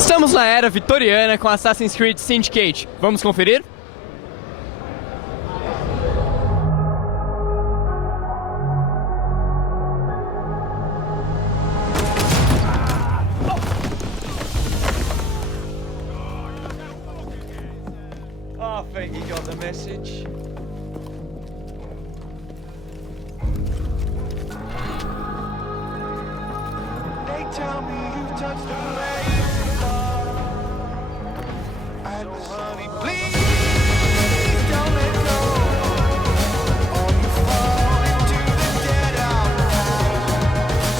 Estamos na Era Vitoriana com Assassin's Creed Syndicate. Vamos conferir? Oh, thank you, got the message. They tell me you touched the place of love. I know, honey, please don't let go. Or you fall into the dead of night.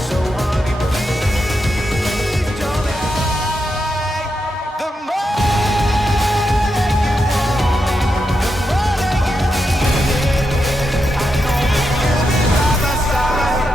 So, honey, please don't lie. The more that you want it, the more that you need it. I know that you'll be by my side.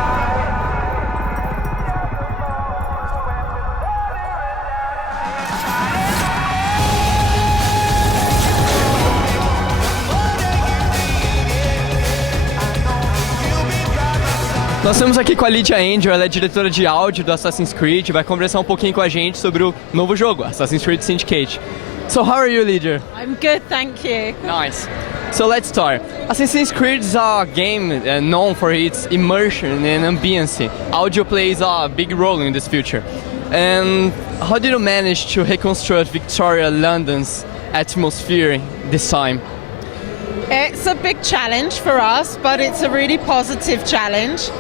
Nós estamos aqui com a Lydia Andrews, ela é diretora de áudio do Assassin's Creed, vai conversar um pouquinho com a gente sobre o novo jogo, Assassin's Creed Syndicate. So how are you, Lydia? I'm good, thank you. Nice. So let's start. Assassin's Creed is a game known for its immersion and ambience. Audio plays a big role in this future. And how did you manage to reconstruct Victoria London's atmosphere this time? It's a big challenge for us, but it's a really positive challenge.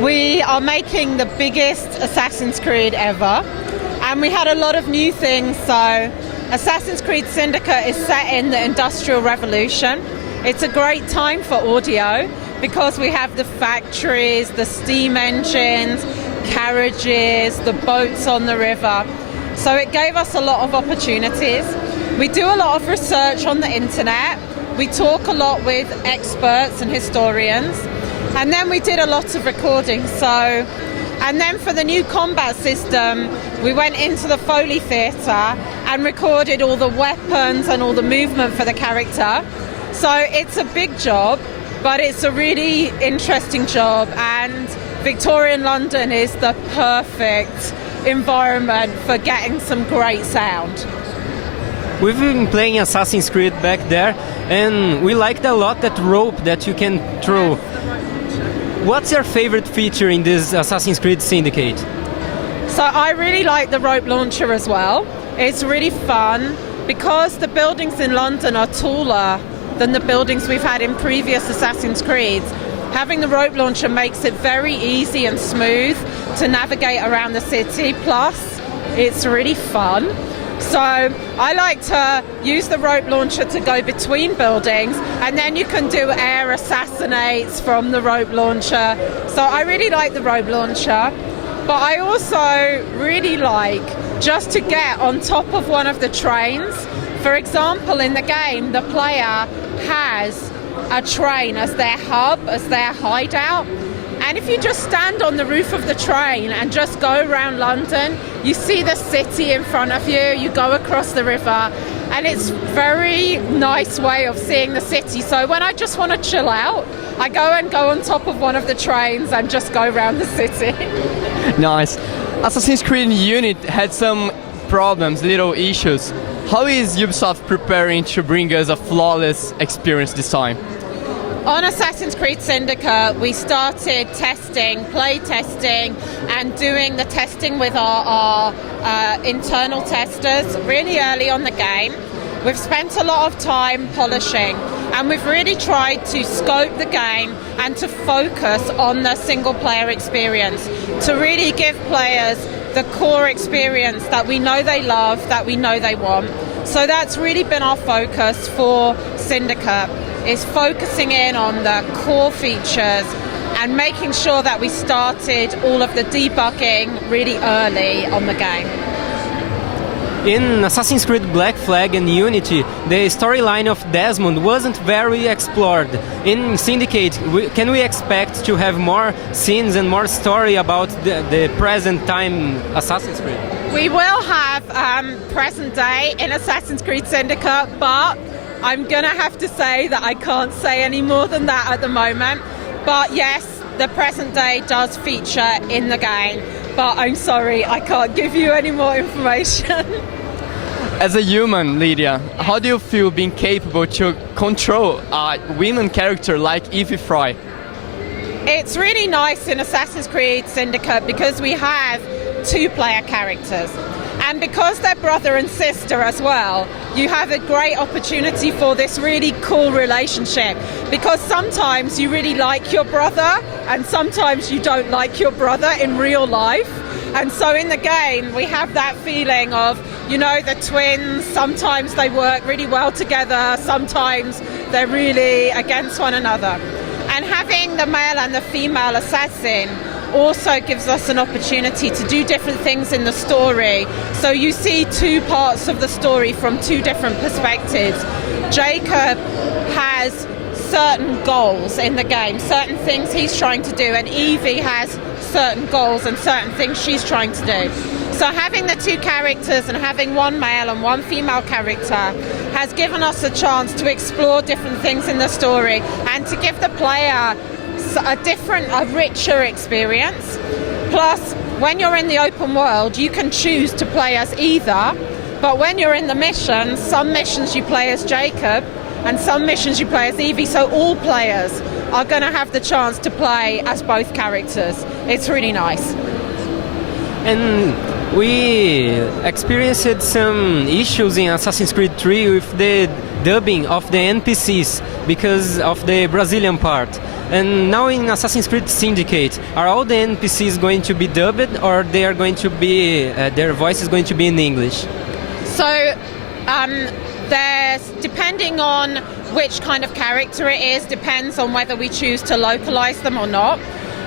We are making the biggest Assassin's Creed ever, and we had a lot of new things. So Assassin's Creed Syndicate is set in the Industrial Revolution. It's a great time for audio because we have the factories, the steam engines, carriages, the boats on the river. So it gave us a lot of opportunities. We do a lot of research on the internet. We talk a lot with experts and historians. And then we did a lot of recording. And then for the new combat system, we went into the Foley Theatre and recorded all the weapons and all the movement for the character. So it's a big job, but it's a really interesting job. And Victorian London is the perfect environment for getting some great sound. We've been playing Assassin's Creed back there, and we liked a lot that rope that you can throw. What's your favorite feature in this Assassin's Creed Syndicate? So I really like the rope launcher as well. It's really fun because the buildings in London are taller than the buildings we've had in previous Assassin's Creeds. Having the rope launcher makes it very easy and smooth to navigate around the city. Plus, it's really fun. So I like to use the rope launcher to go between buildings, and then you can do air assassinates from the rope launcher. So I really like the rope launcher, but I also really like just to get on top of one of the trains. For example, in the game, the player has a train as their hub, as their hideout. And if you just stand on the roof of the train and just go around London, you see the city in front of you, you go across the river, and it's a very nice way of seeing the city. So when I just want to chill out, I go on top of one of the trains and just go around the city. Nice. Assassin's Creed Unity had some problems, little issues. How is Ubisoft preparing to bring us a flawless experience this time? On Assassin's Creed Syndicate, we started testing, play testing, and doing the testing with our internal testers really early on the game. We've spent a lot of time polishing, and we've really tried to scope the game and to focus on the single player experience, to really give players the core experience that we know they love, that we know they want. So that's really been our focus for Syndicate, is focusing in on the core features and making sure that we started all of the debugging really early on the game. In Assassin's Creed Black Flag and Unity, the storyline of Desmond wasn't very explored. In Syndicate, can we expect to have more scenes and more story about the present time Assassin's Creed? We will have present day in Assassin's Creed Syndicate, but I'm going to have to say that I can't say any more than that at the moment. But yes, the present day does feature in the game. but I'm sorry, I can't give you any more information. As a human, Lydia, how do you feel being capable to control a women character like Evie Fry? It's really nice in Assassin's Creed Syndicate because we have 2-player characters. And because they're brother and sister as well, you have a great opportunity for this really cool relationship. Because sometimes you really like your brother and sometimes you don't like your brother in real life. And so in the game, we have that feeling of, you know, the twins, sometimes they work really well together, sometimes they're really against one another. And having the male and the female assassin also gives us an opportunity to do different things in the story. So you see 2 parts of the story from 2 different perspectives. Jacob has certain goals in the game, certain things he's trying to do, and Evie has certain goals and certain things she's trying to do. So having the 2 characters and having 1 male and 1 female character has given us a chance to explore different things in the story and to give the player a richer experience. Plus, when you're in the open world, you can choose to play as either, but when you're in the missions, some missions you play as Jacob and some missions you play as Evie, so all players are going to have the chance to play as both characters. It's really nice. And we experienced some issues in Assassin's Creed 3 with the dubbing of the NPCs because of the Brazilian part. And now in Assassin's Creed Syndicate, are all the NPCs going to be dubbed, or they are going to be their voice is going to be in English? So there's, depending on which kind of character it is, depends on whether we choose to localize them or not.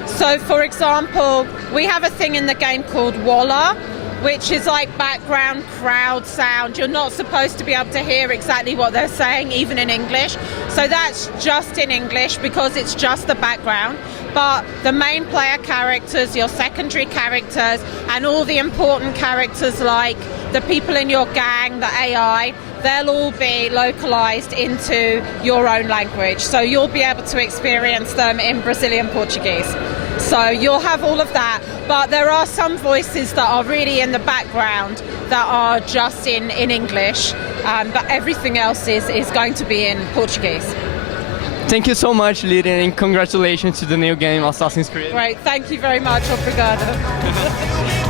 So for example, we have a thing in the game called Walla, which is like background crowd sound. You're not supposed to be able to hear exactly what they're saying, even in English. So that's just in English because it's just the background. But the main player characters, your secondary characters, and all the important characters like the people in your gang, the AI, they'll all be localized into your own language. So you'll be able to experience them in Brazilian Portuguese. So you'll have all of that, but there are some voices that are really in the background that are just in English, but everything else is going to be in Portuguese. Thank you so much, Lydia, and congratulations to the new game Assassin's Creed. Great, thank you very much. Obrigada.